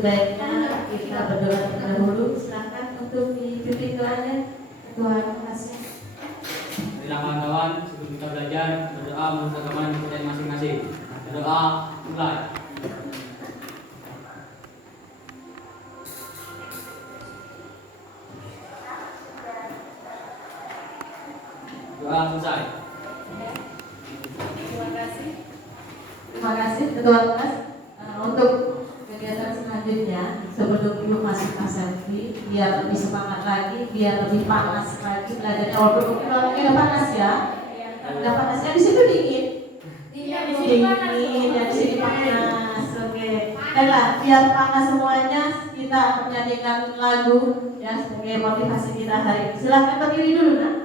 sebaiknya kita berdoa terlebih dahulu. Silakan untuk dipimpin doanya. Tuhan kasih. Baiklah kawan-kawan, sebelum kita belajar berdoa menurut agama kita masing-masing. Berdoa mulai. Doa selesai. Terima kasih Ketua Kelas. Untuk kegiatan selanjutnya, sebelum Ibu masuk selfie, biar lebih semangat lagi, biar lebih panas lagi belajarnya. Walaupun orangnya udah panas ya, udah panasnya di situ dingin. Dingin, ya di sini panas. Oke. Baiklah, biar panas semuanya, kita menyanyikan lagu ya sebagai motivasi kita hari ini. Silahkan berdiri dulu, Nak.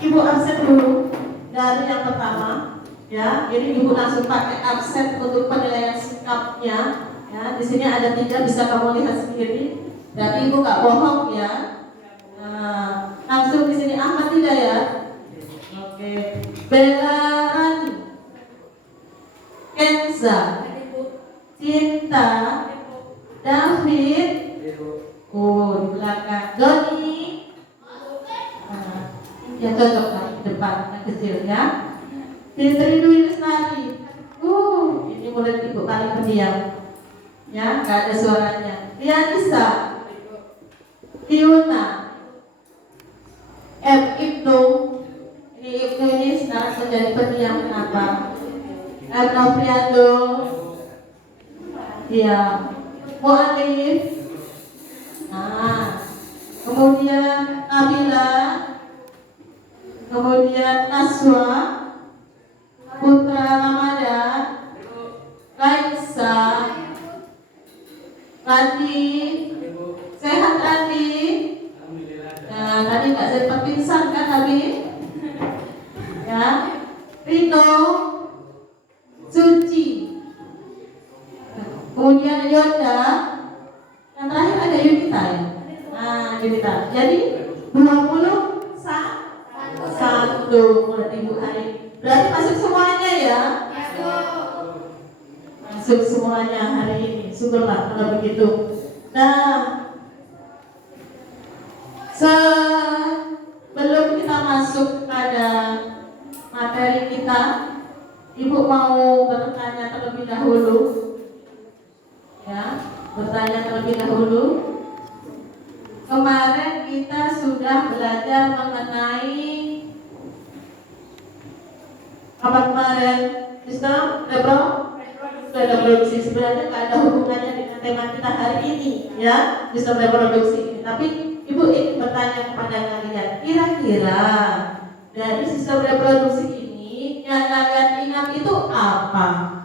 Ibu absen dulu dari yang pertama, ya. Jadi Ibu langsung pakai absen untuk penilaian sikapnya, ya. Di sini ada 3, bisa kamu lihat sendiri. Dan Ibu nggak bohong ya. Nah, langsung di sini Ahmad tidak ya? Oke. Bella Rani, Kenza, Cinta, David, di belakang Doni. Ya cocok lah di depan yang kecil ya. Fitri Dwi Lestari. Ini murid Ibu paling pendiam. Ya, nggak ada suaranya. Lianisa, Fiona, Ibnu. Ini Ibnu ini sekarang menjadi pendiam, kenapa? Noviando. Ya, Mu'alif. Nah, kemudian Nabila. Kemudian Naswa, Putra Ramadan, Raisa, Randi, sehat Randi. Nah, tadi nggak sempat pingsan kan tadi? Ya, Rino, Suci, kemudian Yonda, yang terakhir ada Yunita ya. Nah, Yunita. Jadi 21 murid Ibu hari. Berarti masuk semuanya ya? Masuk semuanya hari ini. Syukurlah kalau begitu. Nah, sebelum kita masuk pada materi kita, Ibu mau bertanya terlebih dahulu. Ya, bertanya terlebih dahulu. Kemarin kita sudah belajar mengenai apa kemarin? Sistem reproduksi. Sebenarnya nggak ada hubungannya dengan tema kita hari ini, ya, sistem reproduksi. Tapi Ibu ingin bertanya kepada kalian, kira-kira dari sistem reproduksi ini yang kalian ingat itu apa?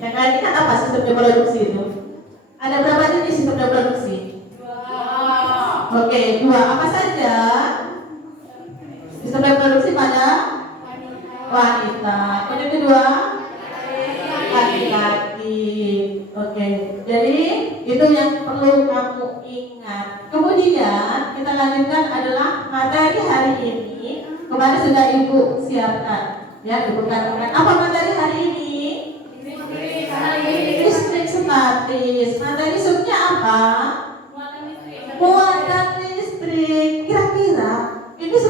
Yang kalian ingat apa sistem reproduksi itu? Ada berapa jenis sistem reproduksi? Oke, 2. Apa saja? Sistem reproduksi pada wanita. Yang kedua, laki-laki. Oke, jadi itu yang perlu kamu ingat. Kemudian kita lanjutkan adalah materi hari ini. Kemarin sudah Ibu siapkan. Ya, Ibu katakan apa materi hari ini? Listrik statis. Materi subnya apa?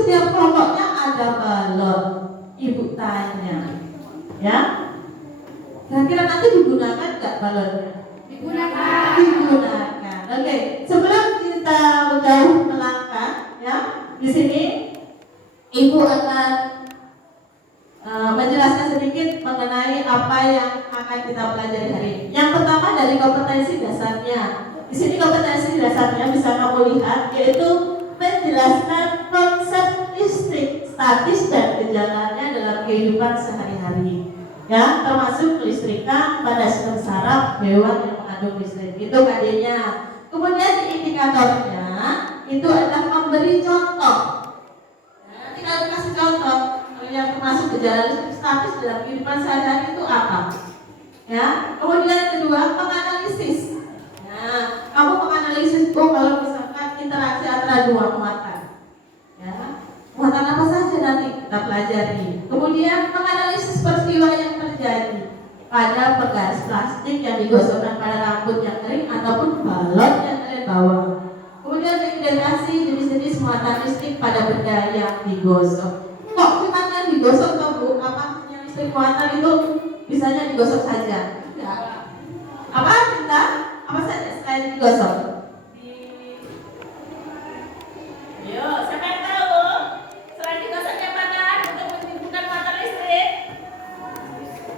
setiap kelompoknya ada balon. Ibu tanya, ya, kira-kira nanti digunakan nggak balonnya? Digunakan. Oke, sebelum kita jauh melangkah, ya, di sini Ibu akan menjelaskan sedikit mengenai apa yang akan kita pelajari hari ini. Yang pertama dari kompetensi dasarnya. Di sini kompetensi dasarnya bisa kamu lihat, yaitu menjelaskan konsep listrik statis dan gejalanya dalam kehidupan sehari-hari. Ya, termasuk kelistrikan pada sistem saraf hewan yang mengandung listrik. Itu KD-nya. Kemudian di indikatornya itu adalah memberi contoh. Nanti kalau dikasih contoh yang termasuk gejala listrik statis dalam kehidupan sehari-hari itu apa? Ya, kemudian kedua menganalisis. Nah, kamu menganalisis kalau misalkan interaksi antara dua muatan. Ya, muatan apa saja nanti kita pelajari. Kemudian menganalisis peristiwa yang terjadi pada pegaris plastik yang digosokkan pada rambut yang kering ataupun balon yang kalian bawa. Kemudian identifikasi jenis-jenis muatan listrik pada benda yang digosok. Kok cuma yang digosok toh Bu? Apa yang listrik muatan itu bisanya digosok saja? Tidak. Apa kita? Apa saja selain digosok? Yo, siapa yang tahu? Selain digosok yang mana untuk menimbulkan muatan listrik?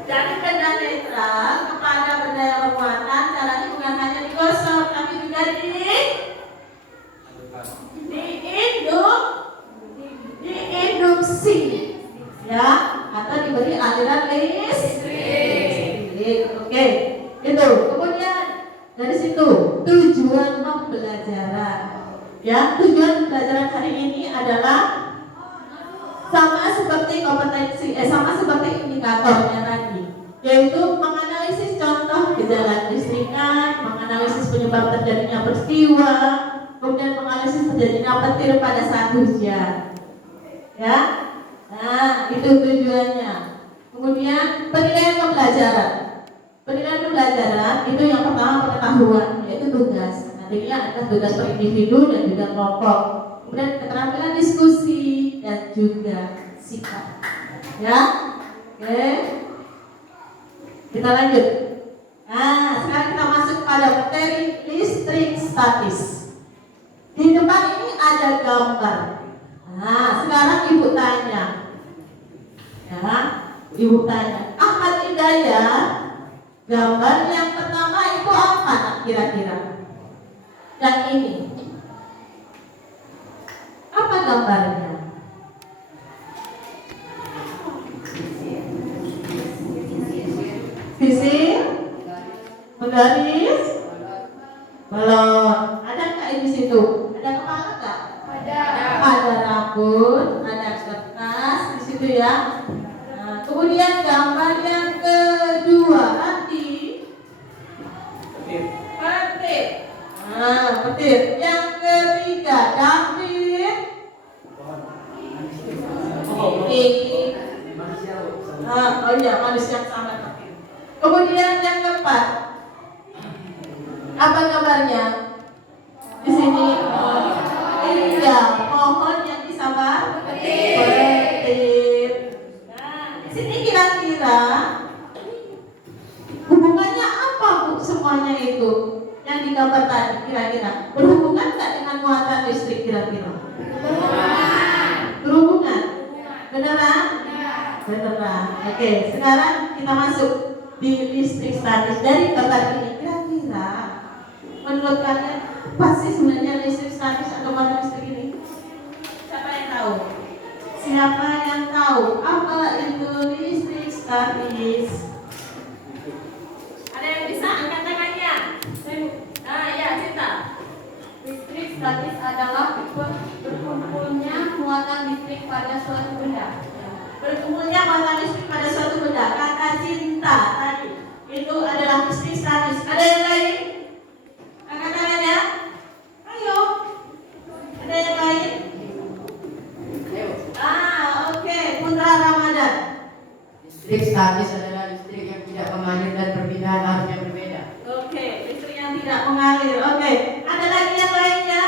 Dari benda netral kepada benda yang bermuatan, caranya bukan hanya digosok, tapi juga diinduksi, ya, atau diberi aliran listrik. Oke, itu. Kemudian dari situ tujuan pembelajaran, ya, tujuan pembelajaran hari ini adalah sama seperti kompetensi, sama seperti indikatornya tadi, yaitu menganalisis contoh gejala listrikan, menganalisis penyebab terjadinya peristiwa, kemudian menganalisis terjadinya petir pada saat hujan. Ya, nah itu tujuannya. Kemudian penilaian pembelajaran. Penilaian pembelajaran itu yang pertama pengetahuan, yaitu tugas. Nantinya ada tugas per individu dan juga kelompok. Kemudian keterampilan diskusi dan juga sikap. Ya, oke. Kita lanjut. Nah, sekarang kita masuk pada materi listrik statis. Di depan ini ada gambar. Nah, sekarang Ibu tanya, ya, Ibu tanya, Ahmad Hidayat, gambar yang pertama itu apa kira-kira? Dan ini, apa gambarnya? Sisir, menggaris, balon. Ada nggak di situ? Ada kepala nggak? Ada rambut, ada kertas di situ ya. Nah, kemudian gambar yang kedua nanti petir. Nah, petir. Yang ketiga David. Oh iya, manusia yang sangat petir. Kemudian yang keempat, apa gambarnya? Di sini. Iya, pohon yang disambar petir. Nah, di sini kira-kira hubungannya apa Bu semuanya itu yang digambar tadi kira-kira? Berhubungan nggak dengan muatan listrik kira-kira? Berhubungan? Beneran? Beneran. Oke, sekarang kita masuk di listrik statis. Dari gambar ini kira-kira menurut kalian apa sih sebenarnya listrik statis atau muatan listrik ini? Siapa yang tahu? Siapa yang tahu apa itu listrik statis? Ada yang bisa angkat tangannya? Nah, ya, Cinta. Listrik statis adalah berkumpulnya muatan listrik pada suatu benda. Berkumpulnya muatan listrik pada suatu benda. Kata Cinta tadi itu adalah listrik statis. Ada yang lain? Angkat tangannya. Ayo. Ada yang lain? Oke. Putra Ramadan. Listrik statis adalah listrik yang tidak mengalir dan perpindahan arusnya berbeda. Oke, listrik yang tidak mengalir. Oke. Ada lagi yang lainnya?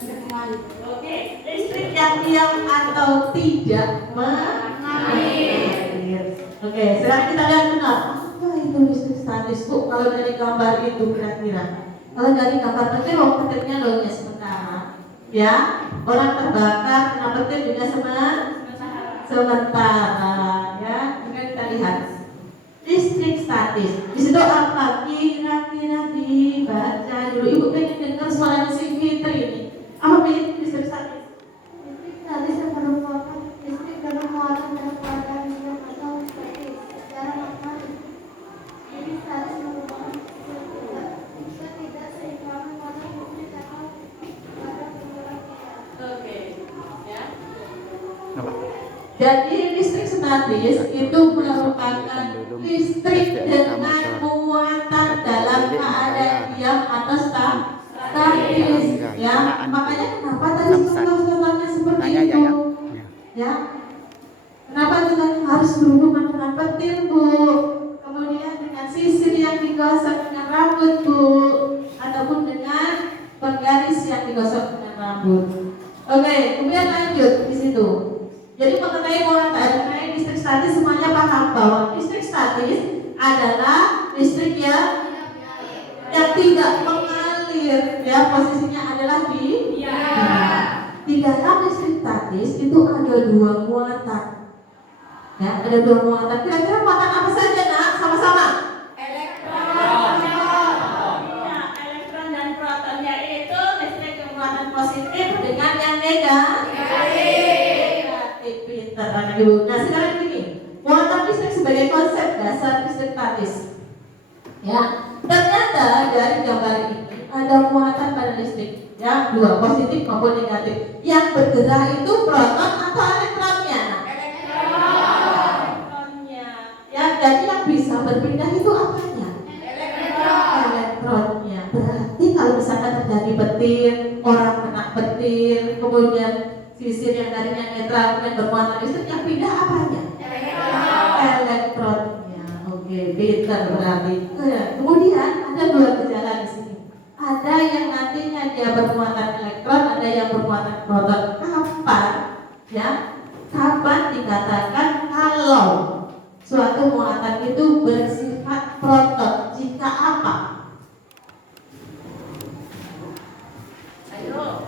Oke, listrik yang diam atau tidak mengalir. Oke, sekarang kita lihat benar. Apa itu listrik statis, Bu? Kalau dari gambar itu kira-kira. Kalau dari gambar petir, petirnya lonya sementara. Ya, orang terbakar kena petir juga sementara. Ya, juga kita lihat. Listrik statis. Di situ apa? Kira-kira dibaca dulu. Ibu pengen dengar suaranya si Fitri ini. Apa itu listrik statis? Listrik statis yang merupakan listrik dalam muatan dan keadaan diam atau statis secara matematis. Jadi statis merupakan ketidakseimbangan masa listrik atau pada penggeraknya. Oke, ya. Jadi listrik statis itu merupakan listrik dengan muatan dalam keadaan diam atau statis. Ya, makanya kenapa tadi contoh-contohnya seperti itu? Ya, kenapa kita harus berhubungan dengan petir, Bu? Kemudian dengan sisir yang digosok dengan rambut, Bu, ataupun dengan penggaris yang digosok dengan rambut. Oke, kemudian lanjut di situ. Jadi mengenai muatan, mengenai listrik statis semuanya paham bahwa listrik statis adalah listrik yang tidak mengalir, ya, posisinya adalah di dalam listrik statis itu ada dua muatan. Ya, ada dua muatan. Kira-kira muatan apa saja, Nak? Sama-sama. Elektron dan protonnya itu listrik yang muatan positif dengan yang negatif. Pintar anak ibu. Nah, sekarang gini, muatan listrik sebagai konsep dasar listrik statis. Ya, ternyata dari gambar ini ada muatan pada listrik, ya, dua, positif maupun negatif. Yang bergerak itu proton atau elektronnya? Elektronnya. Ya, jadi yang bisa berpindah itu apanya? Elektronnya. Berarti kalau misalkan terjadi petir, orang kena petir, kemudian sisir yang tadinya netral kemudian bermuatan listrik, yang pindah apanya? Elektronnya. Oke, pintar berarti. Kemudian ada dua gejala di sini. Ada yang nantinya dia bermuatan elektron, ada yang bermuatan proton. Kapan? Ya, kapan dikatakan kalau suatu muatan itu bersifat proton? Jika apa? Ayo.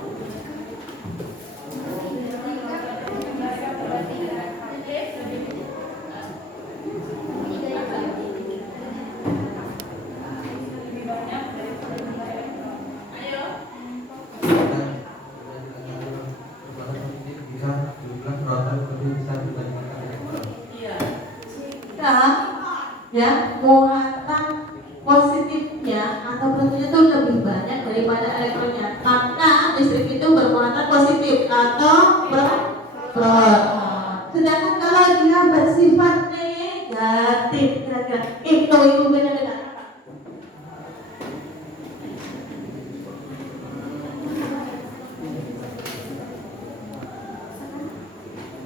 Ya, muatan positifnya atau protonnya itu lebih banyak daripada elektronnya, maka listrik itu bermuatan positif atau proton. Sedangkan kalau dia bersifat negatif, kira-kira itu hubungannya dengan apa?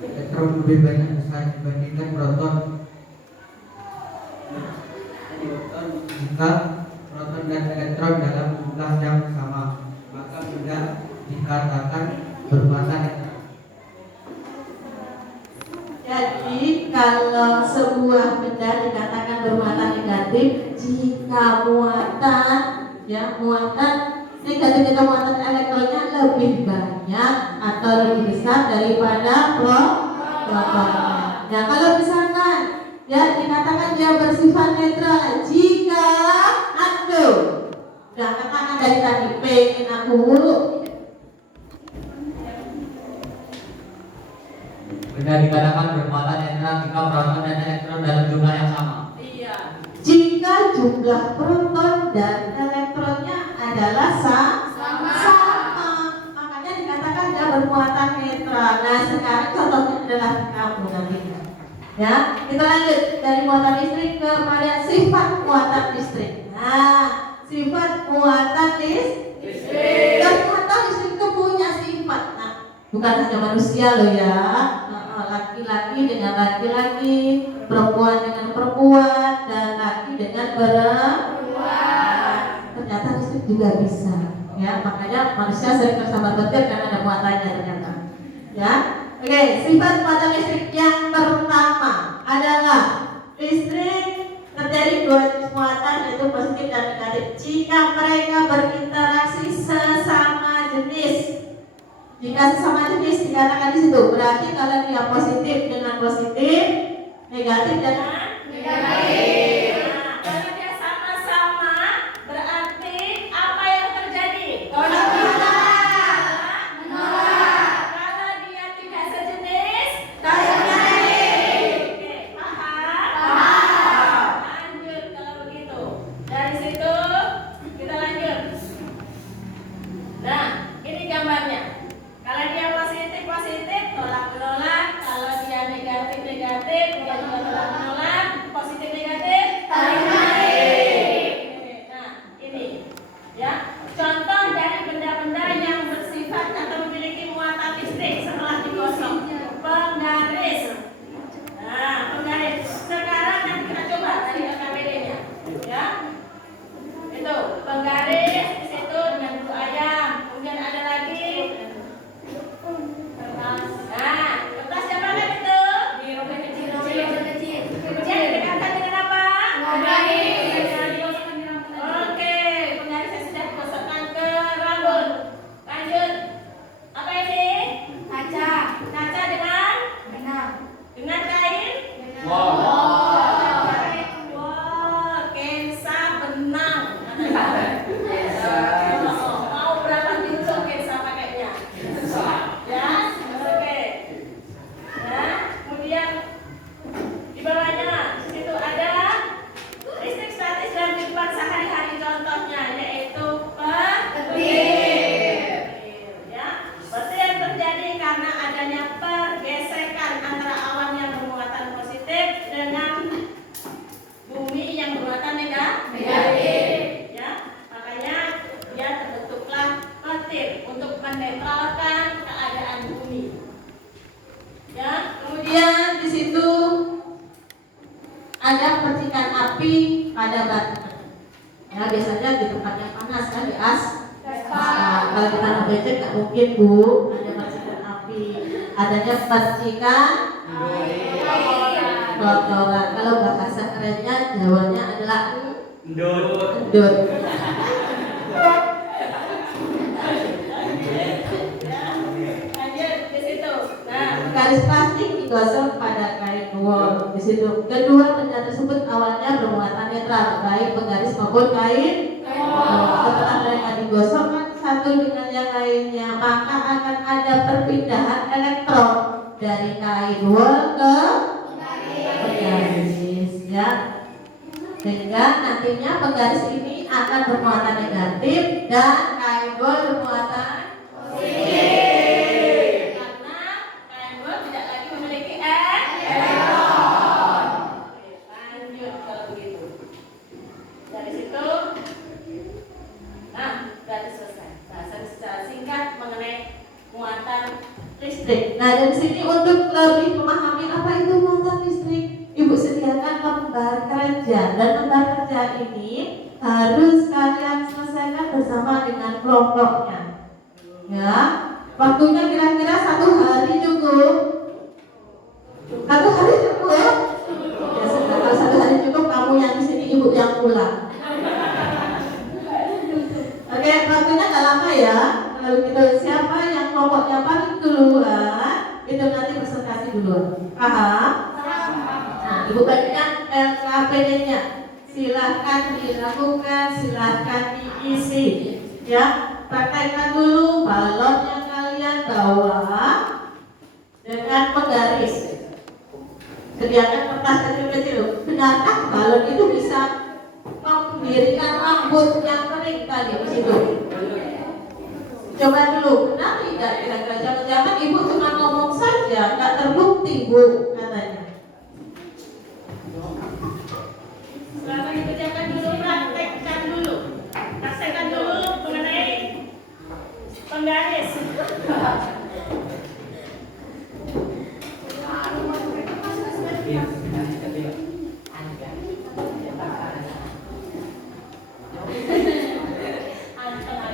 Elektron lebih banyak besar dibandingkan proton. Jika proton dan elektron dalam jumlah yang sama, maka benda dikatakan bermuatan netral. Jadi kalau sebuah benda dikatakan bermuatan negatif jika muatan, ya, muatan negatif atau muatan elektronnya lebih banyak atau lebih besar daripada protonnya. Nah, kalau misalkan ya dikatakan dia bersifat netral jika udah katakan dari tadi pengen aku hulu. Benda dikatakan bermuatan netral jika proton dan elektron dalam jumlah yang sama. Iya. Jika jumlah proton dan elektronnya adalah sama, makanya dikatakan dia bermuatan netral. Nah, sekarang contohnya adalah kamu nantinya. Ya, kita lanjut dari muatan listrik kepada sifat muatan listrik. Nah, sifat muatan listrik. Ternyata listrik itu punya sifat. Nah, bukan hanya manusia loh ya. Laki-laki dengan laki-laki, perempuan dengan perempuan, dan laki dengan perempuan. Ternyata listrik juga bisa. Ya, ya. Makanya manusia sering tersambar petir karena ada muatannya ternyata. Ya. Oke, sifat padam listrik yang pertama adalah listrik terjadi dua jenis muatan yaitu positif dan negatif. Jika mereka berinteraksi sesama jenis. Jika sesama jenis dikatakan di situ, berarti kalau dia positif dengan positif, negatif dengan negatif. Nah, kalau dia sama-sama, berarti apa yang terjadi? Menolak. Kalau dia tidak sejenis, menarik. Oke, paham? Lanjut kalau begitu. Dari situ kita lanjut. Nah, ini gambarnya. Kalau dia positif, tolak menolak. Kalau dia negatif, dia juga tolak menolak. Positif negatif, tarik menarik. Nah, ini ya contoh dari benda-benda yang bersifat atau memiliki muatan listrik setelah digosok. Penggaris. Nah, penggaris. Sekarang nanti kita coba dari LKPD-nya, ya. Itu penggaris di situ dengan bulu ayam. Kemudian ada lagi. Nah, kertas siapa kan itu? Kecil didekatkan dengan apa? Oke, penggarisnya sudah digosokkan ke rambut. Lanjut. Apa ini? Kaca dengan kain? Kensa benang. Mau berapa tusuk kensa pakainya? Ya, oke. Nah, kemudian di bawahnya di situ ada listrik statis dan kehidupan sehari-hari contohnya yaitu petir. Ya, petir yang terjadi karena adanya pergesekan antara awan yang bermuatan positif dengan bumi yang bermuatan negatif. Ya, makanya dia terbentuklah petir untuk menetralkan keadaan bumi. Ya, Kemudian di situ ada percikan api pada batu. Ya, biasanya di tempat yang panas kan di as. Nah, kalau di tanah becek nggak mungkin Bu ada percikan api. Adanya percikan kotoran. Kalau bahasa kerennya Jawanya adalah endut. lanjut di situ. Nah, Garis plastik digosok pada kain wol di situ. Kedua benda tersebut awalnya bermuatan netral, baik penggaris maupun kain. Setelah mereka digosok kan satu dengan yang lainnya, maka akan ada perpindahan elektron dari kain wol ke penggaris, ya. Sehingga nantinya penggaris ini akan bermuatan negatif dan kain wol bermuatan positif. karena kain wol tidak lagi memiliki elektron. Oke, lanjut kalau begitu. Dari situ, nah, berarti selesai. Bahasan secara singkat mengenai muatan listrik. Nah, dari sini untuk lebih memahami apa itu muatan listrik, Ibu sediakan lembar kerja, dan lembar kerja ini harus kalian selesaikan bersama dengan kelompoknya. Ya, waktunya kira-kira 1 hari cukup. 1 hari cukup. Ya, kalau 1 hari cukup, kamu yang di sini, Ibu yang pulang. Oke, waktunya nggak lama ya. Kalau gitu, siapa yang kelompoknya paling duluan, itu nanti presentasi dulu. Paham? Nah, Ibu bagikan LKPD-nya. Silahkan dilakukan, silahkan diisi. Ya, praktekkan dulu balon yang kalian bawa dengan penggaris. Sediakan kertas kecil-kecil. Benarkah balon itu bisa mendirikan rambut yang kering tadi di situ? Coba dulu, benar tidak kira-kira? Jangan-jangan Ibu cuma ngomong saja, nggak terbukti Bu katanya. Selama dikerjakan dulu, praktekkan dulu. Praktekkan dulu mengenai penggaris. Antara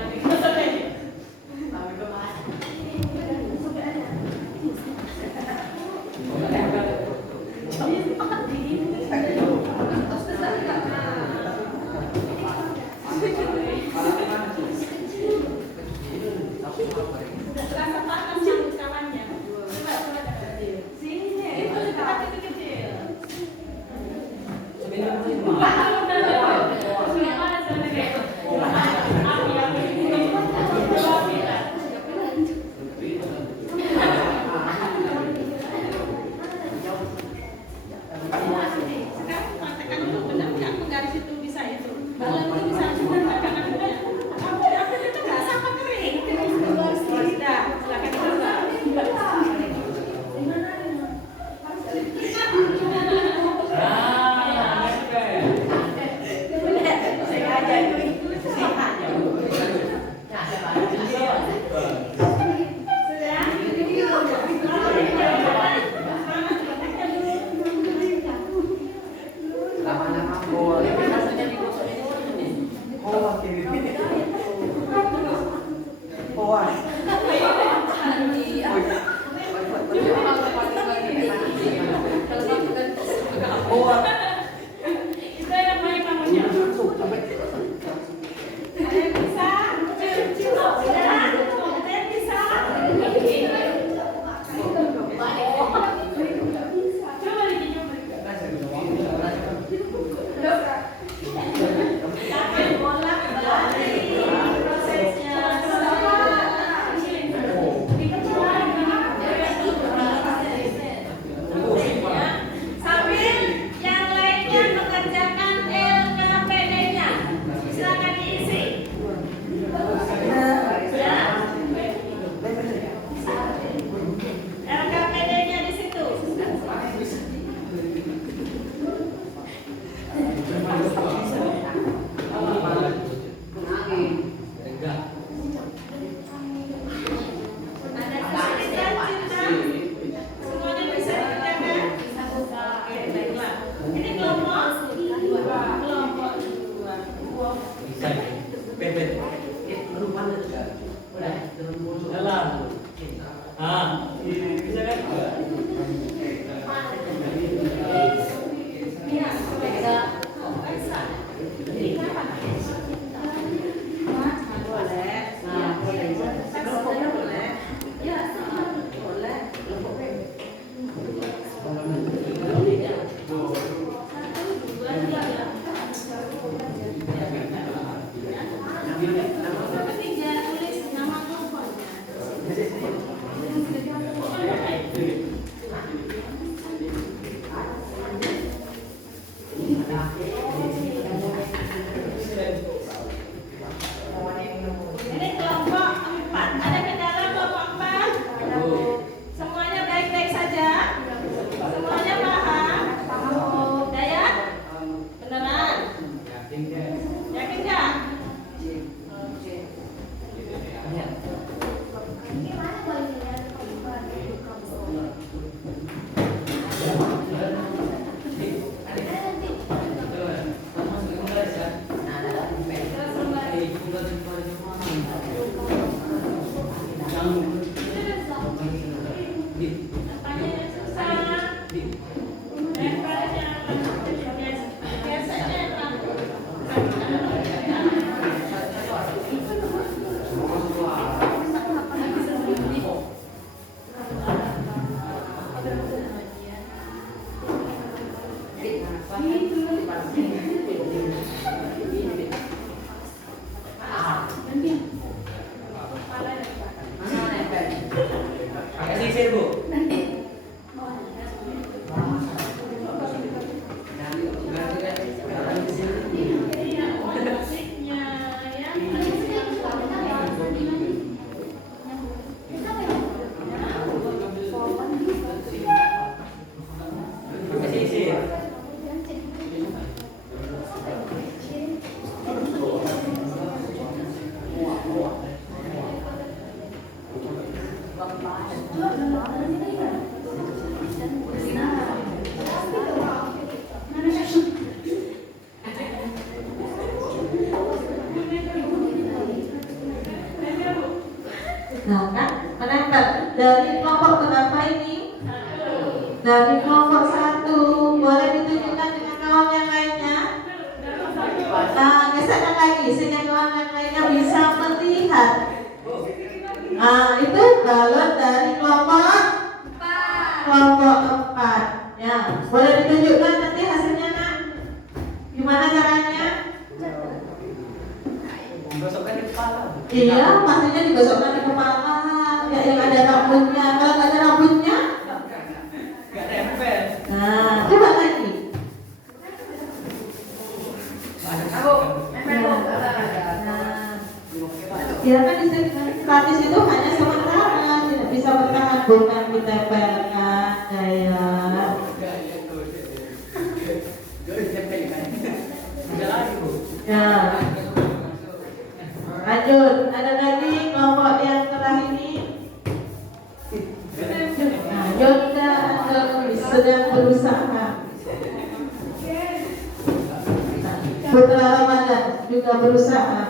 Nah, bisa kan? Iya, bisa. Bisa. Ini kapan? Boleh. Nah, boleh. Kelompoknya boleh. Ya, boleh. Kelompoknya. Ketiga, tulis nama kelompoknya. Ini kelompok 4. Ada kendala kelompok 4? Semuanya baik-baik saja? Semuanya paham? Daya? Beneran? Yakin nggak? Gimana kalau dilihat Tanya yang susah. Daripada yang biasanya yang Pakai sisir, Bu. musiknya ya. Pakai sisir. Nah kan, menempel dari kelompok berapa ini? Dari kelompok 1. Boleh ditunjukkan dengan kawan yang lainnya? Nah, geserkan lagi sehingga kawan yang lainnya bisa melihat. Nah, itu balon dari kelompok 4. Ya, boleh ditunjukkan nanti hasilnya, Nak? Gimana caranya? Gosokkan di kepala. Iya, pastinya digosokkan di kepala. Ya, yang ada rambutnya. Kalau nggak ada rambutnya, Gak nempel. nah, coba lagi. Ya kan statis itu hanya sementara, tidak bisa bertahan, bukan ditempelkan. Daya. Ada lagi, Bu. Ya. Lanjut, ada lagi kelompok yang terakhir ini. Nah, Yonda sedang berusaha. Putra Ramadan juga berusaha.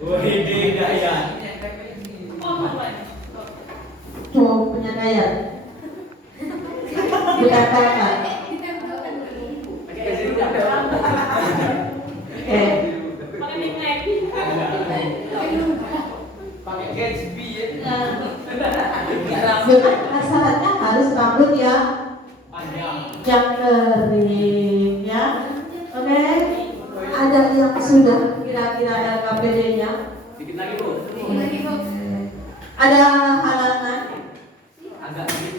Wih, daya. Cuma punya daya. Bukan kakak. Pakai nickname. Pakai Gatsby ya. Syaratnya harus rambut ya Panjang. yang kering ya. Oke. Ada yang sudah kira-kira LKPD-nya? Dikit lagi, Bu. Ada halangan? Agak dikit.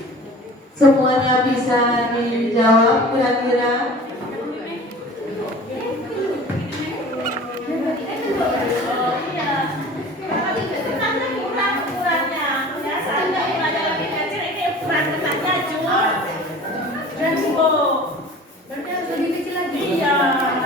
Semuanya bisa dijawab kira-kira? Oh iya. Tapi kan kurang ukurannya. Biasanya ukurannya lebih kecil, ini ukuran ketatnya jumbo. Berarti harus lebih kecil lagi. Iya.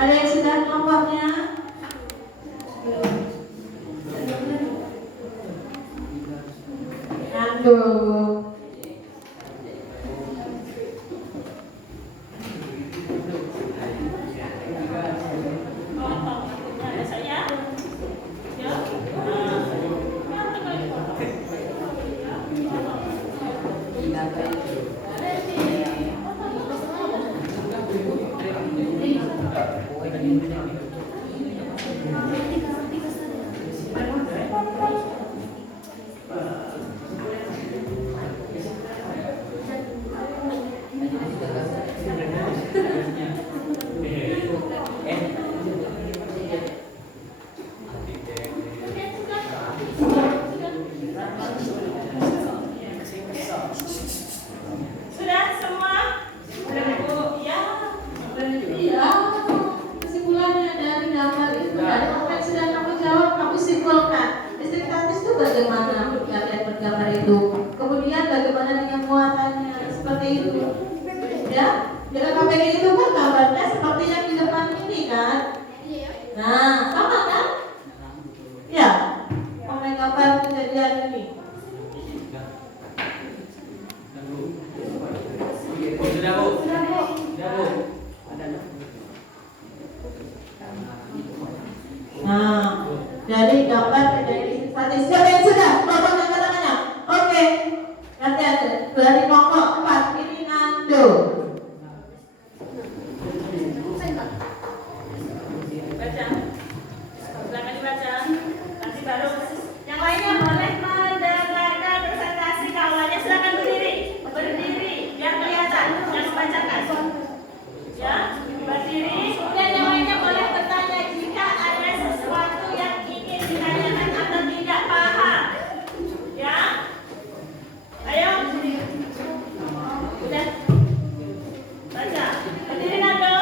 Ada yang sudah nomornya? Aduh. Ada saya. Ya. Sudah semua? Bu, ya. Iya, kesimpulannya dari gambar itu dari apa yang sudah kamu jawab, kamu simpulkan. Listrik statis itu bagaimana kalian bergambar itu? Kemudian bagaimana dengan muatannya seperti itu? Ya, dalam KPG itu kan gambarnya seperti yang di depan ini kan? Nah, sama kan? Ya, mengenai gambar kejadian ini. Sudah Bu. Sudah Bu. Nah, dari gambar dari statis. Siapa yang sudah? Bapak angkat tangannya. Oke. Lihat dari pokok 4 ini Nando. Baca. Silakan dibaca. Nanti baru yang lainnya boleh mendengarkan presentasi kawannya. Silakan berdiri. Berdiri biar kelihatan yang membacakan. Ya, berdiri. Dan yang lainnya boleh bertanya jika ada sesuatu yang ingin ditanyakan atau tidak paham. Ya. Ayo. Udah. Baca. Berdiri Nando.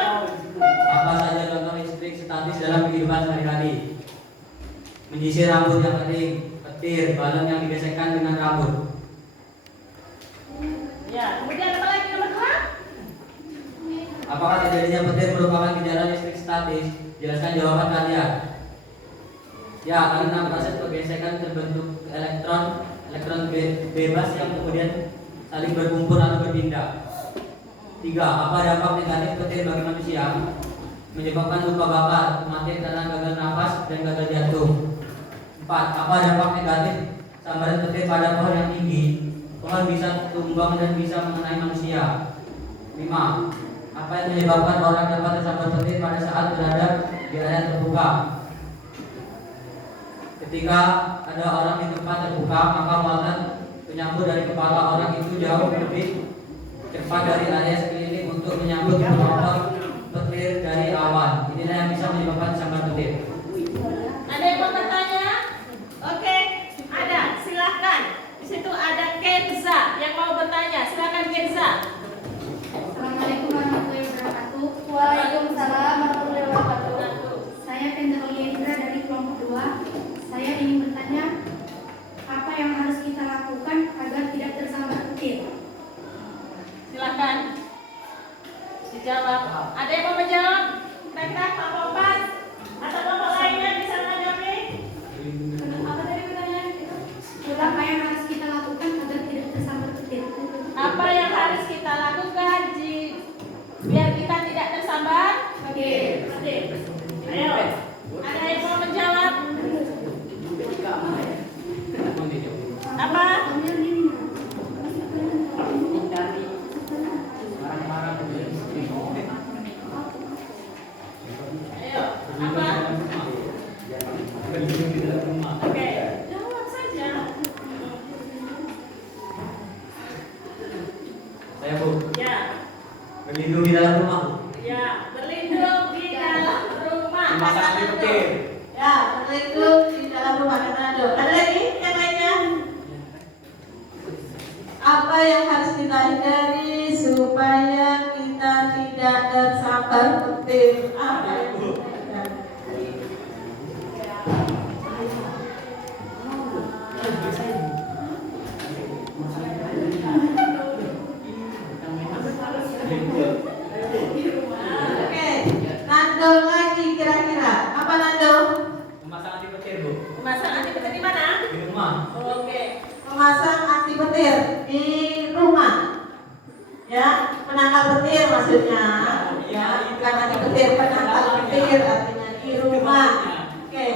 Apa saja contoh listrik statis dalam kehidupan sehari-hari? Menyisir rambut yang kering, petir, balon yang digesekkan dengan rambut. Ya, kemudian apa lagi nomor 2? Apakah terjadinya petir merupakan gejala listrik statis? Jelaskan jawaban kalian. Ya, karena proses pergesekan terbentuk elektron bebas yang kemudian saling berkumpul atau berpindah. 3. Apa dampak negatif petir bagi manusia? Menyebabkan luka bakar, kematian karena gagal nafas dan gagal jantung. 4. Apa dampak negatif sambaran petir pada pohon yang tinggi? Pohon bisa tumbang dan bisa mengenai manusia. 5. Apa yang menyebabkan orang dapat tersambar petir pada saat berada di area terbuka? Ketika ada orang di tempat terbuka, maka muatan penyambut dari kepala orang itu jauh lebih cepat dari area sekeliling untuk menyambut motor petir dari awan. Inilah yang bisa menyebabkan sambar petir. Ada yang mau bertanya? Oke, ada. Silahkan. Di situ ada Kenza yang mau bertanya. Silahkan Kenza. Assalamualaikum warahmatullahi wabarakatuh. Waalaikumsalam warahmatullahi wabarakatuh. Saya Kendra Indra dari kelompok 2. Saya ingin bertanya, apa yang harus kita lakukan agar tidak tersambar petir? Silahkan dijawab. Ada yang mau menjawab? Kira-kira Pak Popas atau kelompok lainnya bisa menanggapi? Apa tadi pertanyaan? Apa yang harus kita lakukan agar tidak tersambar petir? Apa yang harus kita lakukan biar kita tidak tersambar? Oke. Ayo. Ada yang mau menjawab? Apa? Ayo. Apa? Oke. Jawab saja. Saya Bu, Ya. berlindung di dalam rumah. Ya, berlindung di dalam rumah. Masak di petir. Ya, berlindung di dalam rumah karena ada lagi yang lainnya. Apa yang harus kita hindari supaya kita tidak tersambar petir? Apa yang harus kita hindari? Oke, Nando memasang anti petir di rumah. Ya, penangkal petir maksudnya. Ya, bukan anti petir, penangkal petir artinya di rumah. Oke,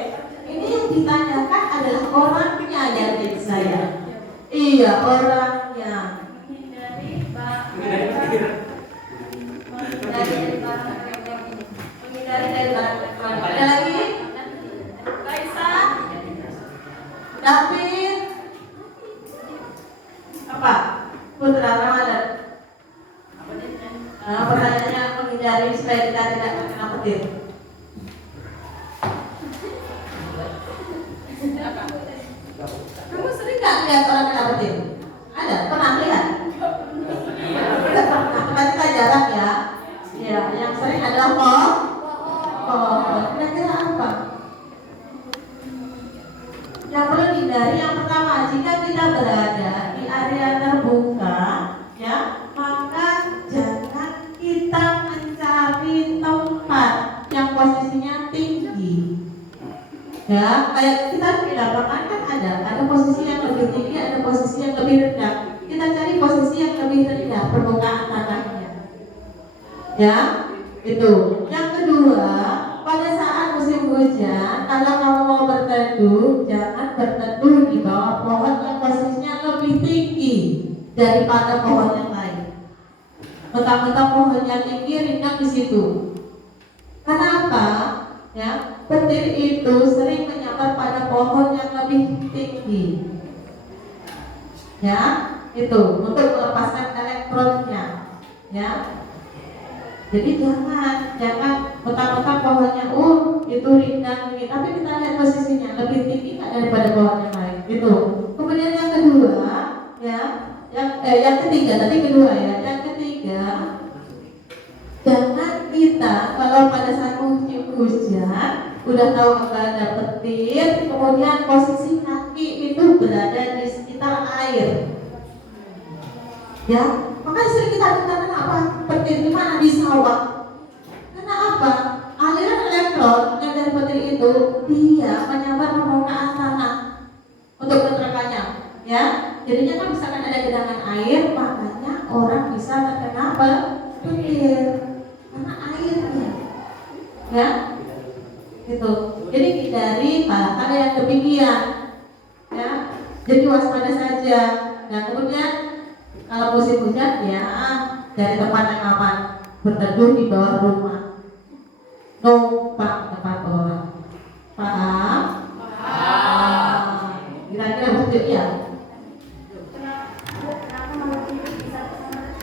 ini yang ditanyakan adalah orangnya ya adik saya. Iya, orangnya. Menghindari Dari barang elektronik. Ada lagi? Raisa, David. Apa? Putra Ramadan. Pertanyaannya menghindari supaya kita tidak terkena petir. Kamu sering nggak lihat orang kena petir? Ada? Pernah lihat? Tidak pernah. Karena kita jarang ya. Ya, yang sering adalah kira-kira apa? Yang perlu dihindari yang pertama, jika kita berada di area terbuka, ya, maka jangan kita mencari tempat yang posisinya tinggi. Ya, kayak kita di lapangan kan ada posisi yang lebih tinggi, ada posisi yang lebih rendah. Kita cari posisi yang lebih rendah permukaan tanahnya. Ya, itu. Yang kedua, pada saat musim hujan, kalau kamu mau berteduh, jangan berteduh di bawah pohon yang posisinya lebih tinggi daripada pohon yang lain. Mentang-mentang pohonnya tinggi, rindang di situ. Karena apa? Ya, petir itu sering menyambar pada pohon yang lebih tinggi. Ya, itu untuk melepaskan elektronnya. Ya. Jadi jangan mentang-mentang pohonnya itu rindang ini, tapi kita lihat posisinya lebih tinggi nggak daripada pohon yang lain. Itu. Kemudian yang kedua, ya, yang ketiga tadi kedua ya. Yang ketiga, jangan kita kalau pada saat musim hujan udah tahu ada petir, kemudian posisi kaki itu berada di sekitar air. Ya, makanya sering kita dengar kenapa petir di mana di sawah. Karena apa? Aliran elektron yang dari petir itu dia menyambar permukaan tanah untuk menerangannya. Ya, jadinya kan misalkan ada genangan air, makanya orang bisa terkena petir karena airnya. Ya, gitu. Jadi hindari hal-hal yang demikian. Ya, jadi waspada saja. Nah, kemudian kalau musim hujan ya dari tempat yang aman, berteduh di bawah rumah, numpang tempat orang. Paham? Kira-kira betul ya? Kenapa makhluk hidup bisa tersambar?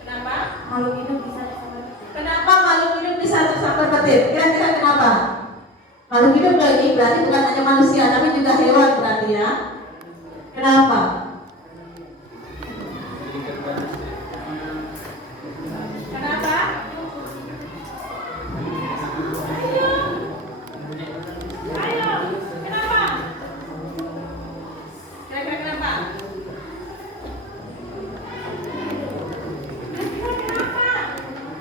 kenapa? Makhluk hidup bisa tersambar. Kenapa makhluk hidup bisa tersambar petir? Kira-kira kenapa? Makhluk hidup lagi berarti bukan hanya manusia, tapi juga hewan berarti ya. Kenapa? Kenapa? Ayo, kenapa? Kira-kira kenapa? Kenapa?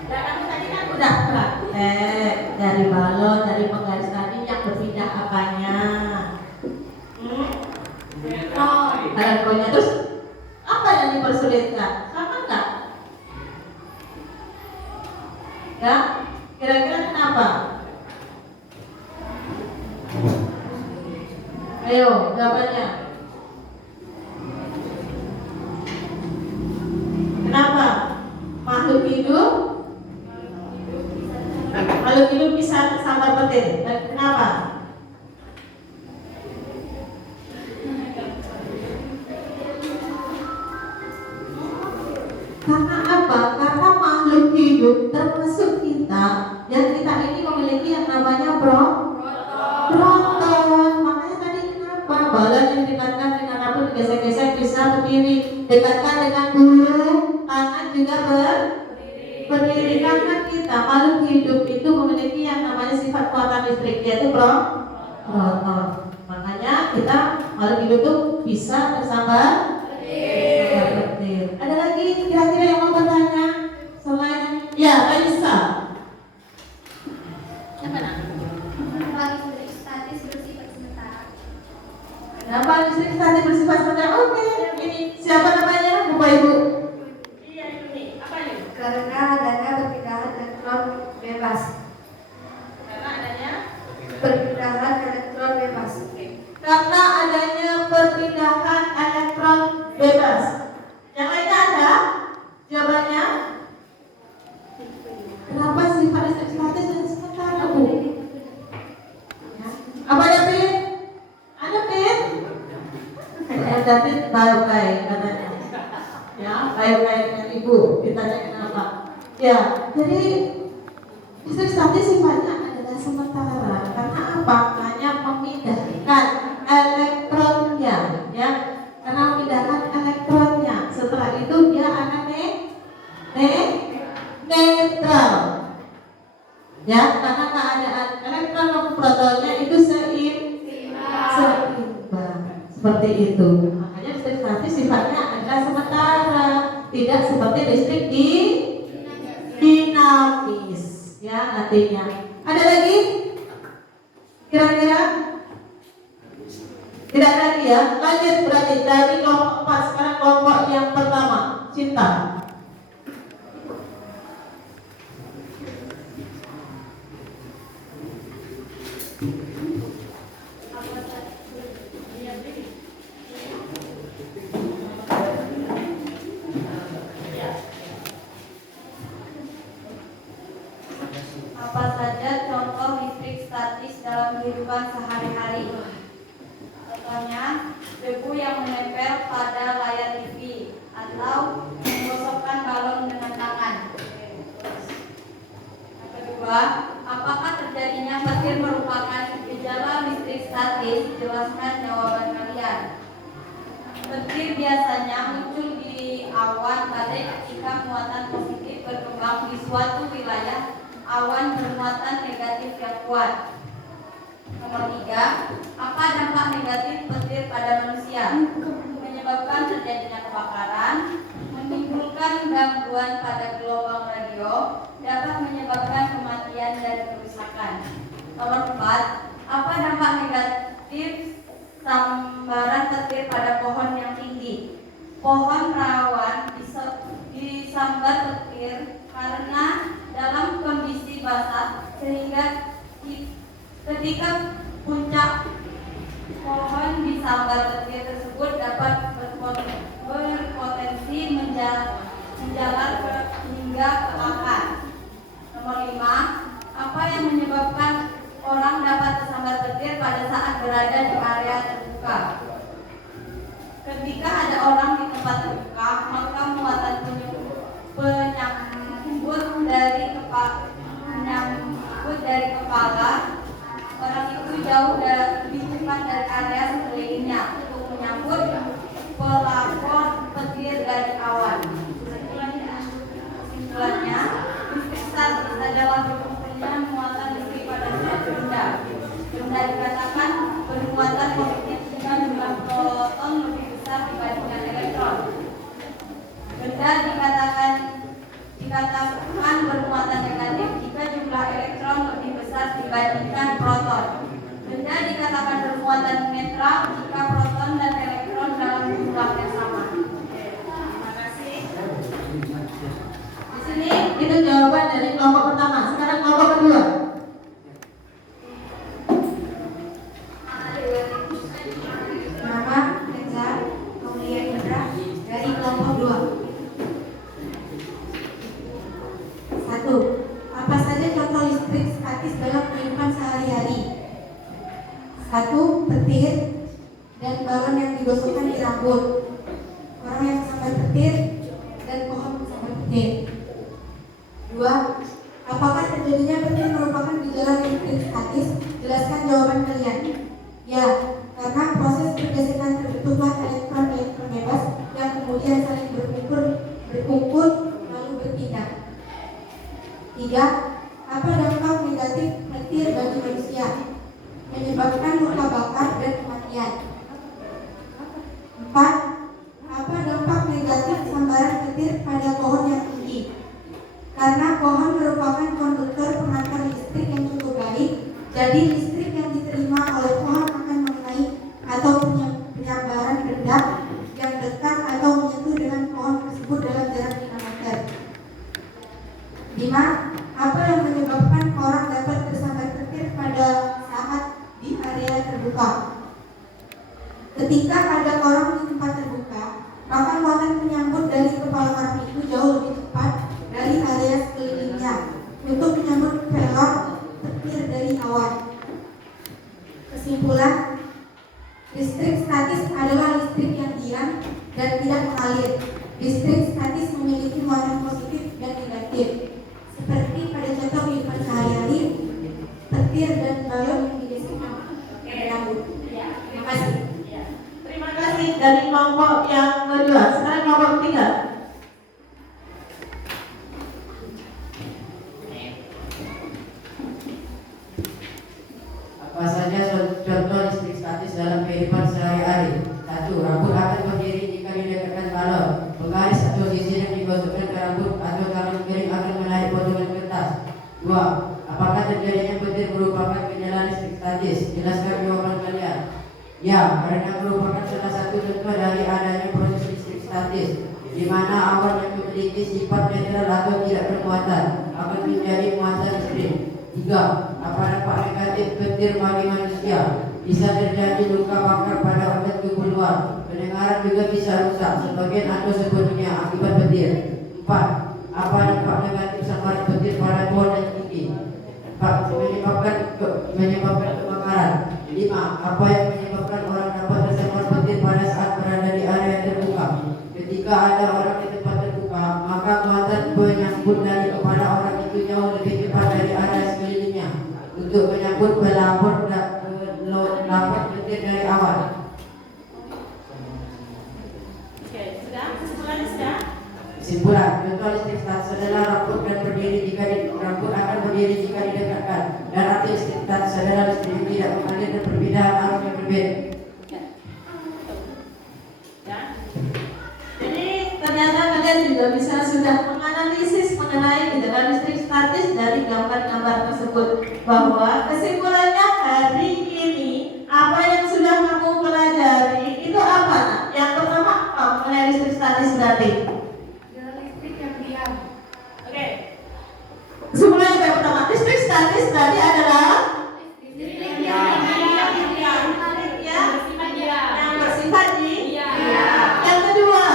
Ya kamu tadi kan Udah praktek dari balon, dari penggaris tadi yang berpindah apanya? Elektronya terus apa yang dipersulitkan? Sama enggak? Ya, kira-kira kenapa? Ayo, jawabannya. Kenapa? Makhluk hidup bisa tersambar petir. Dan kenapa? Karena apa? Karena makhluk hidup termasuk kita, yang kita ini memiliki yang namanya proton. Makanya tadi kenapa balon yang didekatkan dengan api digesek-gesek bisa berdiri, dekatkan dengan bulu tangan juga berdiri. Karena kita makhluk hidup itu memiliki yang namanya sifat kuatan listrik, yaitu proton. Makanya kita makhluk hidup itu bisa tersambar petir. Ada lagi kira-kira yang mau bertanya selain ya Raisa? Kenapa listrik statis bersifat sementara? Kenapa listrik tadi bersifat sementara? Oke, Mendagri baik-baik katanya. Ya, baik-baik dengan ibu. Ditanya kenapa? Ya, jadi listrik statis sifatnya adalah sementara. Karena apa? Hanya memindahkan elektronnya, ya. Karena memindahkan elektronnya. Setelah itu dia akan netral. Ya, karena keadaan elektron maupun protonnya itu seimbang. Seperti itu. Makanya listrik statis sifatnya adalah sementara, tidak seperti listrik dinamis. Ya, artinya. Ada lagi? Kira-kira? Tidak ada lagi ya. Lanjut berarti dari kelompok 4 sekarang kelompok yang pertama, Cinta. Apa saja contoh listrik statis dalam kehidupan sehari-hari? Contohnya, debu yang menempel pada layar TV atau menggosokkan balon dengan tangan. Yang kedua, apakah terjadinya petir merupakan gejala listrik statis? Jelaskan jawaban kalian. Petir biasanya muncul di awan badai ketika muatan positif berkembang di suatu wilayah awan bermuatan negatif yang kuat. Nomor 3, apa dampak negatif petir pada manusia? Menyebabkan terjadinya kebakaran, menimbulkan gangguan pada gelombang radio, dapat menyebabkan kematian dan kerusakan. Nomor 4, apa dampak negatif sambaran petir pada pohon yang tinggi? Pohon rawan disambar petir karena dalam kondisi basah, sehingga ketika puncak pohon disambar petir tersebut dapat berpotensi menjalar hingga ke akar. Nomor 5, apa yang menyebabkan orang dapat tersambar petir pada saat berada di area terbuka? Ketika ada orang di tempat terbuka, maka muatan penyambut dari kepala orang itu jauh lebih cepat dari area sekelilingnya untuk menyambut pelapor petir dari awan. Kesimpulannya, listrik statis adalah berkumpulnya muatan listrik pada suatu benda. Benda dikatakan bermuatan positif dengan jumlah proton lebih besar dibandingkan elektron. Benda dikatakan bermuatan negatif jika jumlah elektron lebih besar dibandingkan proton. Benda dikatakan bermuatan netral jika proton dan elektron dalam jumlah yang sama. Terima kasih. Di sini itu jawaban dari kelompok pertama. Sekarang kelompok kedua. Nama Reza Aulia Indra dari kelompok 2. 1. Apa saja contoh listrik statis dalam kehidupan sehari-hari? 1. Petir dan balon yang digosokkan di rambut, orang yang sampai petir dan pohon sampai petir. 2. Apakah terjadinya petir merupakan gejala listrik statis? Jelaskan jawaban kalian. Ya, karena proses pergesekan terbentuklah elektron-elektron bebas yang kemudian saling berkumpul lalu berpindah. 3. Apa dampak negatif petir bagi manusia? Menyebabkan luka bakar dan kematian. 4. Apa dampak negatif sambaran petir pada pohon yang tinggi? Karena pohon merupakan konduktor pengantar listrik yang cukup baik, jadi listrik yang diterima oleh pohon akan mengenai atau penyambaran benda yang dekat atau menyentuh dengan pohon tersebut dalam jarak 5 meter. 5. Apa yang menyebabkan orang dapat tersambar petir pada saat di area terbuka? Ketika ada orang di tempat terbuka, maka muatan penyambut dari kepala orang itu jauh lebih cepat dari area sekelilingnya untuk menyambut pelor petir dari awan. Kesimpulan, listrik statis adalah listrik yang petir dan balon yang digesekkan pada rambut. Ya. Terima kasih. Ya. Terima Terima kasih. kasih dari kelompok yang kedua. Sekarang kelompok ketiga. Apa saja contoh listrik statis dalam kehidupan sehari-hari? 1. Rambut akan berdiri jika didekatkan balon. Penggaris atau sisir yang digosokkan ke rambut atau tangan kering akan menarik potongan kertas. 2. Apakah terjadinya petir merupakan gejala listrik statis? Jelaskan jawaban kalian. Ya, karena merupakan salah satu contoh dari adanya proses listrik statis, di mana awan yang memiliki sifat netral atau tidak bermuatan akan menjadi muatan listrik. 3. Apa dampak negatif petir bagi manusia? Bisa terjadi luka bakar pada organ tubuh luar. Pendengaran juga bisa rusak sebagian atau sepenuhnya akibat petir. 4. Apa dampak negatif sambaran petir pada pohon yang tinggi? 4. Menyebabkan kebakaran. 5. Apa yang menyebabkan orang dapat tersambar petir pada saat berada di area terbuka? Ketika ada orang di tempat terbuka, maka muatan menyambut dari kepada orang itu jauh lebih cepat dari area sekelilingnya untuk menyambut pelapor petir dari awal. Oke, sudah? Kesimpulannya sudah? Kesimpulan, contoh listrik statis adalah rambut akan berdiri jika didekatkan, dan arti listrik statis adalah listrik yang tidak mengalir dan perbedaan arus yang berbeda. Ya. Jadi ternyata kalian juga bisa sudah menganalisis mengenai gejala listrik statis dari gambar-gambar tersebut, bahwa kesimpulannya hari ini apa yang sudah kamu pelajari itu apa? Nak? Yang pertama apa mengenai listrik statis berarti? Gejala listrik yang diam. Oke. Kesimpulannya yang pertama, listrik statis berarti adalah Listrik yang yang bersifat di. Iya. Yang kedua,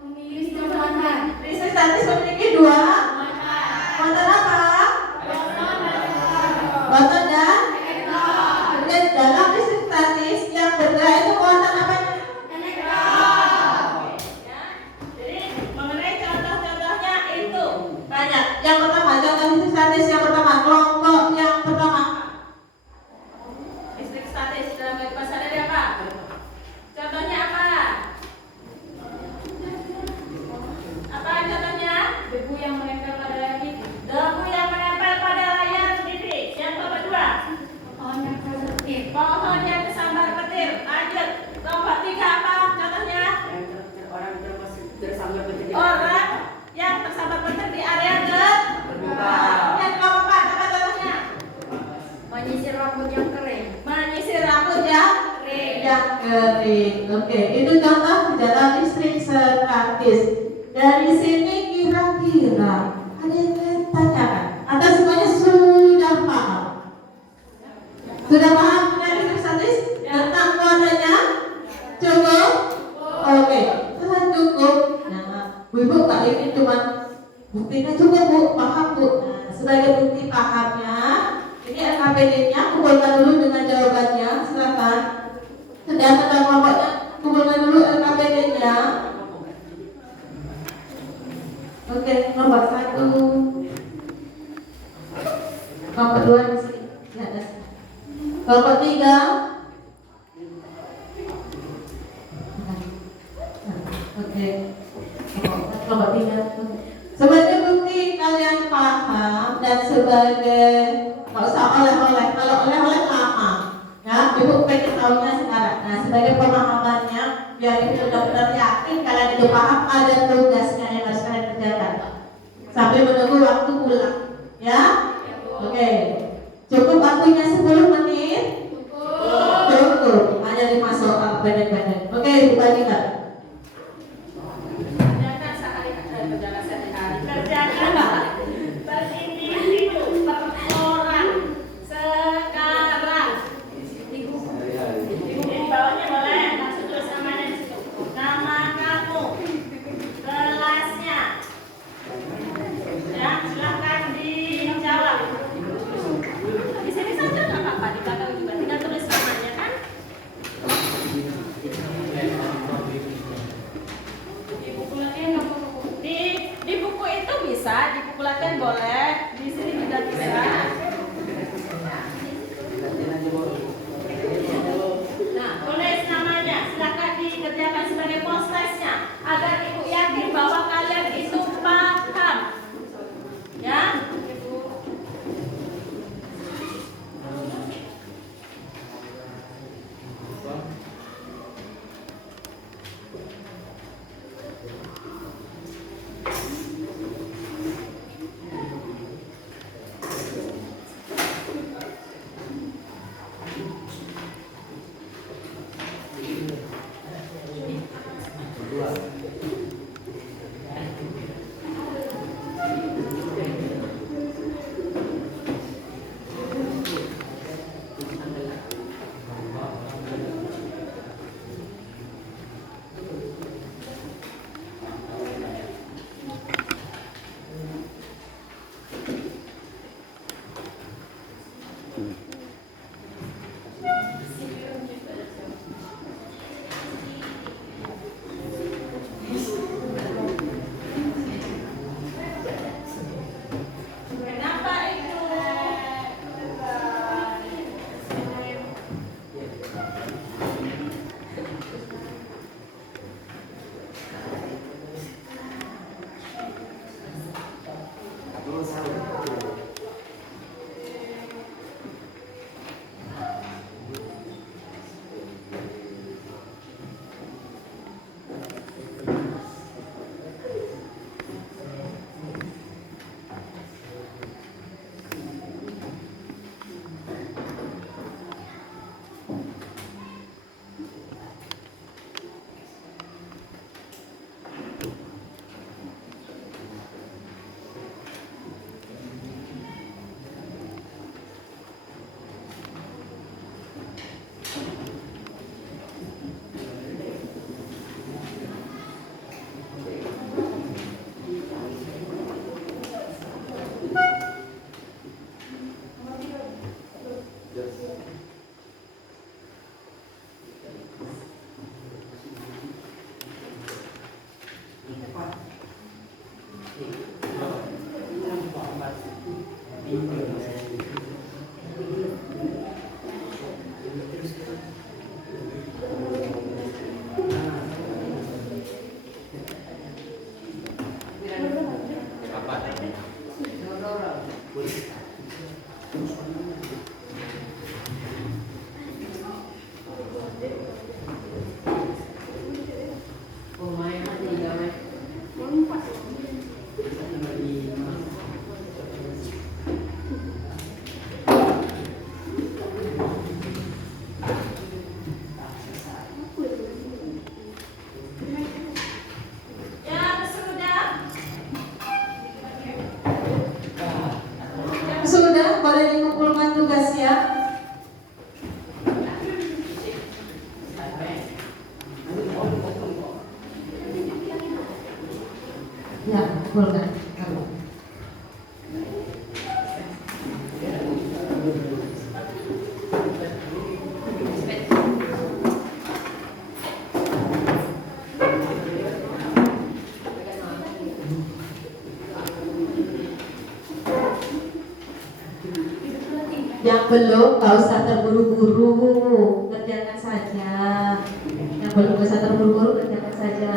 memiliki muatan. listrik statis memiliki dua muatan apa? Muatan dan kemudian dalam listrik statis yang bergerak itu muatan apa? Ya. Jadi mengenai contoh-contohnya itu Banyak. Yang pertama, contoh listrik statis yang pertama, kelompok yang pertama. listrik statis dalam kehidupan sehari-hari apa? Contohnya apa? Apa contohnya? Debu yang menempel pada layar TV. Debu yang menempel pada layar TV. Yang kedua, Pohon yang tersambar petir. pohon yang tersambar petir. Lanjut. Kelompok tiga apa? Contohnya Orang tersambar petir. orang yang tersambar petir di area terbuka. Dan kelompok empat apa contohnya? Menyisir rambut yang kering. Menyisir rambut yang Yang kering. Oke, itu contoh gejala listrik statis. Dari sini kira-kira ada yang ingin tanyakan? Atau semuanya sudah paham? Sudah paham mengenai listrik statis? Tentang muatannya? Cukup? Oke, setelah cukup. Nah, Bu Kak ini cuma buktinya cukup Bu, paham Bu. Nah, sebagai bukti pahamnya, ini LKPD-nya kumpulkan dulu dengan jawabannya, silakan. Sedang tentang kelompoknya, kumpulkan dulu LKPD-nya. Oke, nomor 1, nomor 2 di sini. Ya, ada. Nomor 3. Oke. Nomor 3. Sebagai bukti kalian paham dan sebagai nggak usah oleh-oleh. Kalau oleh-oleh lama, ya Ibu pengen tahunya sekarang. Nah, sebagai pemahamannya, biar Ibu benar-benar yakin kalian itu paham, ada tugasnya yang harus kalian kerjakan sambil menunggu waktu pulang, ya? Oke. Cukup waktunya 10 menit? Cukup. Hanya 5 soal pendek-pendek. Oke, Ibu bagikan. kerjakan sehari-hari. Kerjakan berindividu per orang sekarang. Di bawahnya boleh langsung tulis namanya di situ. Nama kamu, kelasnya. Ya, silahkan dijawab. Di sini saja nggak apa-apa, di belakang juga tinggal tulis namanya kan. Yang sudah. Sudah, boleh dikumpulkan tugasnya. Ya, kumpulkan. Yang belum, gak usah terburu-buru, kerjakan saja. Yang belum gak usah terburu-buru, kerjakan saja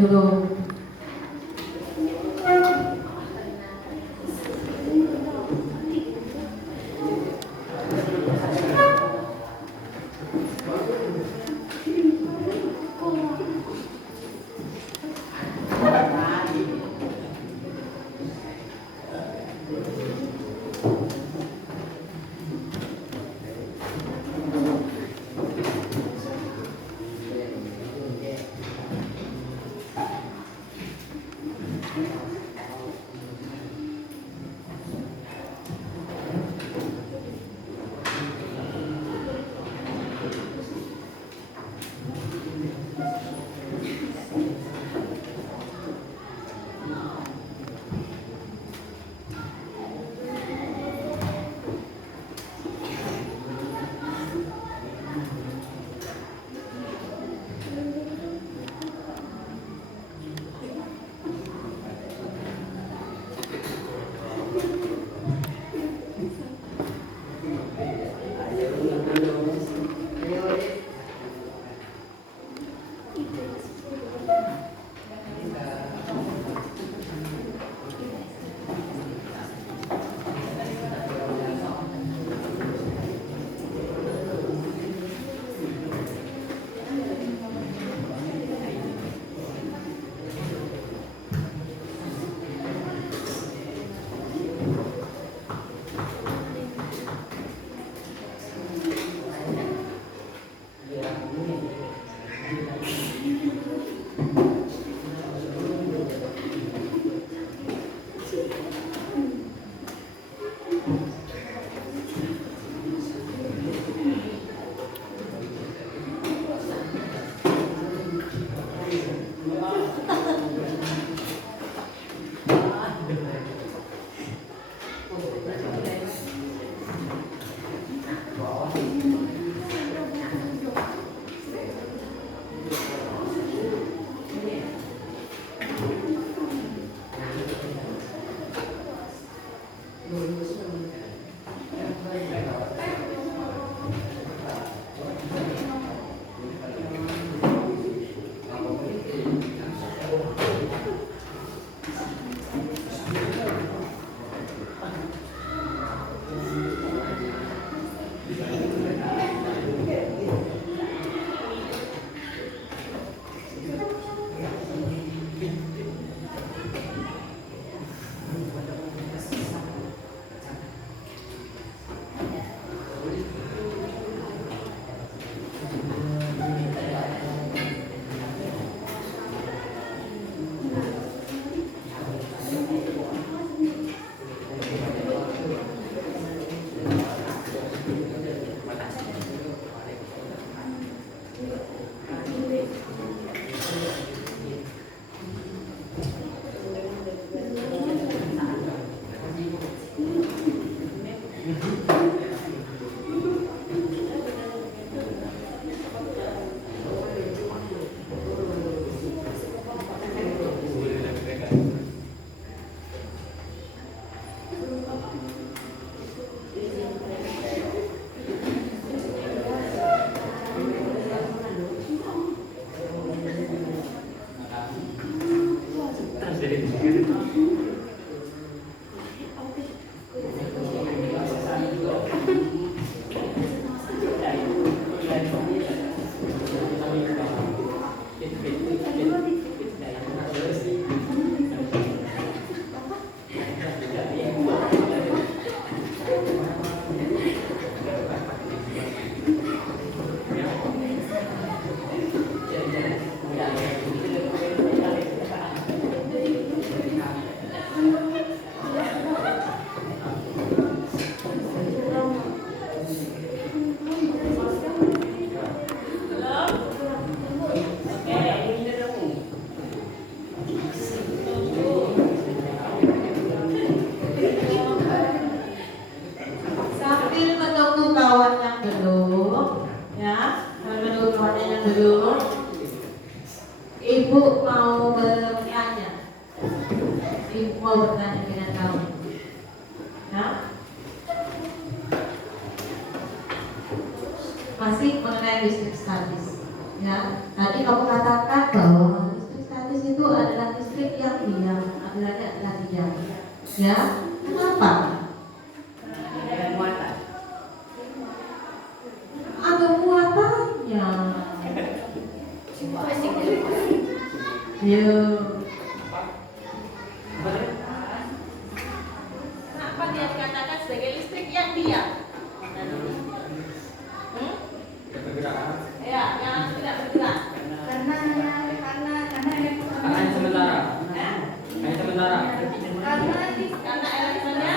dulu. Sambil menunggu kawan yang belum, ya, menunggu kawan yang belum, Ibu mau bertanya. Ibu mau bertanya dengan kamu, ya? Masih mengenai listrik statis, ya. Tadi kamu katakan bahwa listrik statis itu adalah listrik yang diam, alirannya adalah diam, ya. Kenapa? Ada muatannya. Yo. Kenapa dia dikatakan sebagai listrik yang diam? Ya, yang tidak bergerak. Karena Hanya sementara. Hanya sementara. Karena elektronnya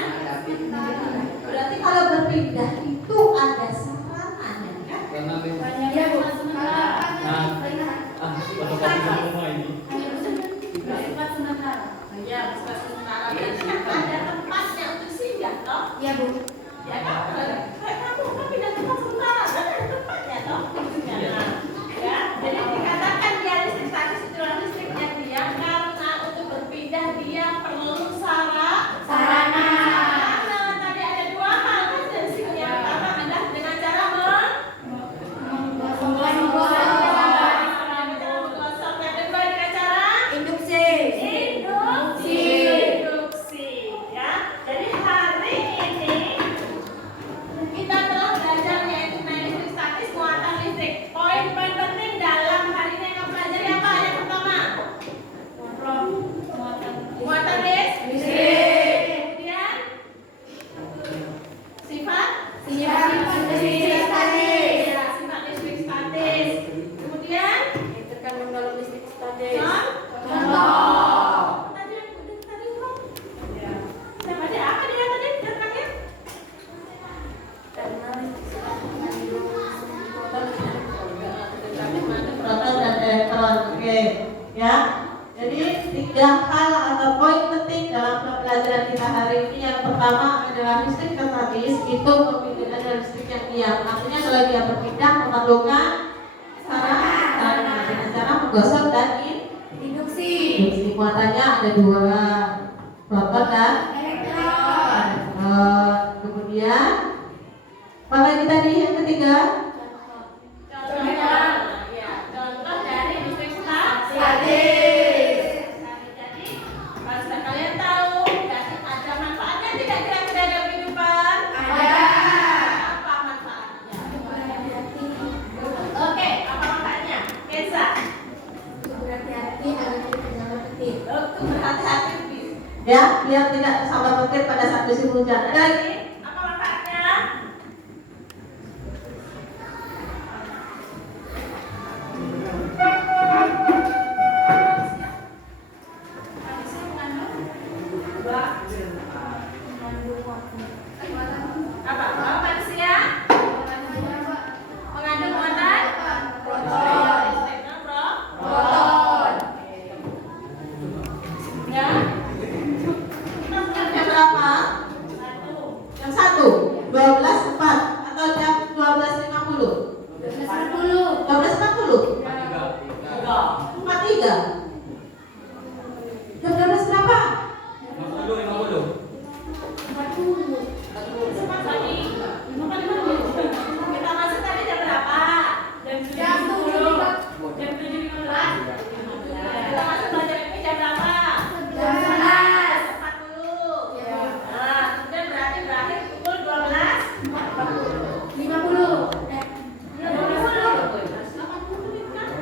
Berarti kalau berpindah itu ada sarananya, kan? Karena ya Bu, sementara fotokopi semua ini. bersifat sementara. ya bersifat sementara. Berarti kan ada tempatnya untuk singgah, toh? Ya Bu. Ya kan? Kamu kan pindah tempat sementara, kan ada tempatnya, toh? Nah, ya, jadi dikatakan dia listrik statis itu adalah listrik yang diam karena untuk berpindah dia perlu sarana. Tadi ada dua hal kan dari sini. Yang pertama adalah dengan cara menggosok. Yang kedua dengan cara induksi, ya. Jadi hari ini kita telah belajar yaitu mengenai listrik statis, muatan listrik. Poin-poin penting dalam hari ini yang kamu pelajari apa? Yang pertama, muatan listrik. Kemudian sifat listrik statis. Ya, sifat listrik statis. Kemudian Terkandung dalam listrik statis. contoh. Tadi belum? Siapa dia? Apa dia tadi? Datangnya? Karena listrik statis mengandung Proton dan elektron, oke, ya. Jadi 3 hal atau poin penting dalam pembelajaran kita hari ini. Yang pertama adalah listrik statis itu memiliki listrik yang diam. Artinya kalau dia berpindah memerlukan sarana dengan cara menggosok dan induksi. induksi. Muatannya ada 2, proton dan Elektron. kemudian apa lagi tadi yang ketiga? Contoh dari listrik statis. Jadi, kalau kalian tahu, berarti ada manfaatnya tidak kira-kira dalam kehidupan? Ada. Apa manfaatnya? Oke, apa manfaatnya? Kenza, Berhati-hati agar tidak terjamah petir. untuk berhati-hati. Ya, biar tidak sampai petir pada saat musim hujan. Ada lagi? Apa manfaatnya? Apa? Apa manusia? Mengandung muatan? Listriknya, bro? Ya? Yang berapa? Satu. Kita masuk tadi jam berapa? Jam 7.10. Jam 7.15. Kita masuk belajar ini jam berapa? Jam 11. 40. Nah, kemudian berarti berakhir pukul 12. 50.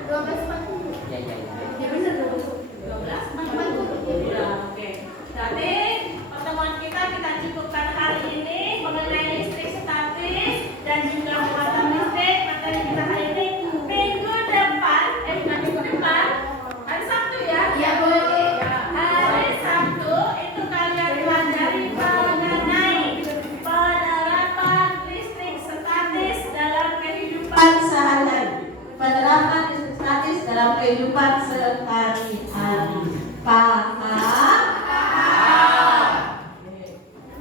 12.40. Ya, ya, ya. Ya benar dong. 12. Ya, oke. Berarti pertemuan kita cukupkan hari ini mengenai listrik statis dan juga muatan listrik. Materi kita hari ini minggu depan, bukan minggu depan, hari Sabtu ya? Iya, Bu. Hari Sabtu itu kalian pelajari mengenai penerapan listrik statis dalam kehidupan Sehari-hari. Penerapan listrik statis dalam kehidupan sehari-hari. Paham?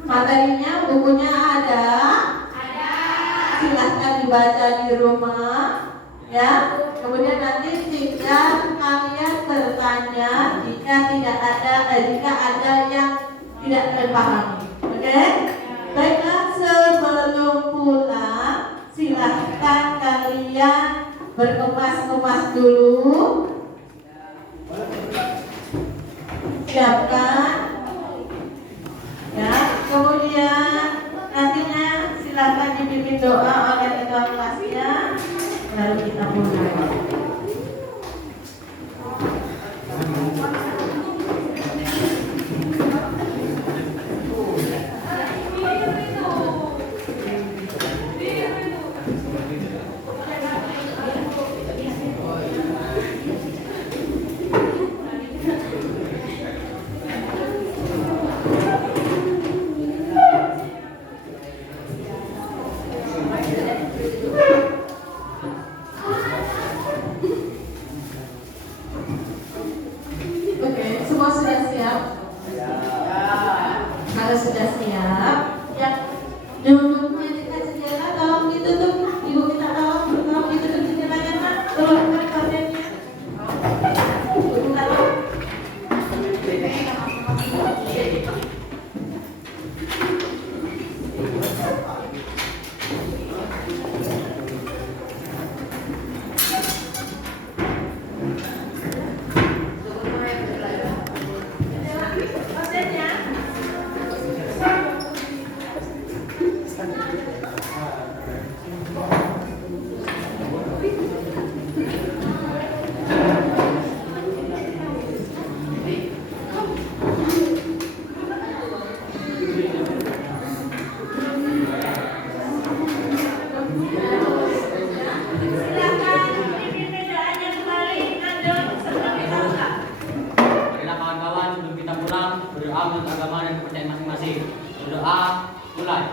Materinya, bukunya ada. Silahkan dibaca di rumah, ya. Kemudian nanti tinggal kalian bertanya jika ada yang tidak terpahami. Oke? Baiklah, sebelum pulang, silahkan kalian berkemas-kemas dulu. Siapkan. Ya, kemudian nantinya silakan dipimpin doa oleh ketua kelasnya, lalu kita mulai. Oke, semua sudah siap? Kalau sudah siap, ya duduknya dekat jendela, tolong ditutup. Ibu minta tolong ditutup jendelanya, Pak. Keluarkan kordennya. Buka. Kordennya. Silakan dipimpin doanya kembali. Andon sebelum kita buka. Marilah kawan-kawan, sebelum kita pulang, berdoa menurut agama dan kepercayaan masing-masing. Berdoa, mulai.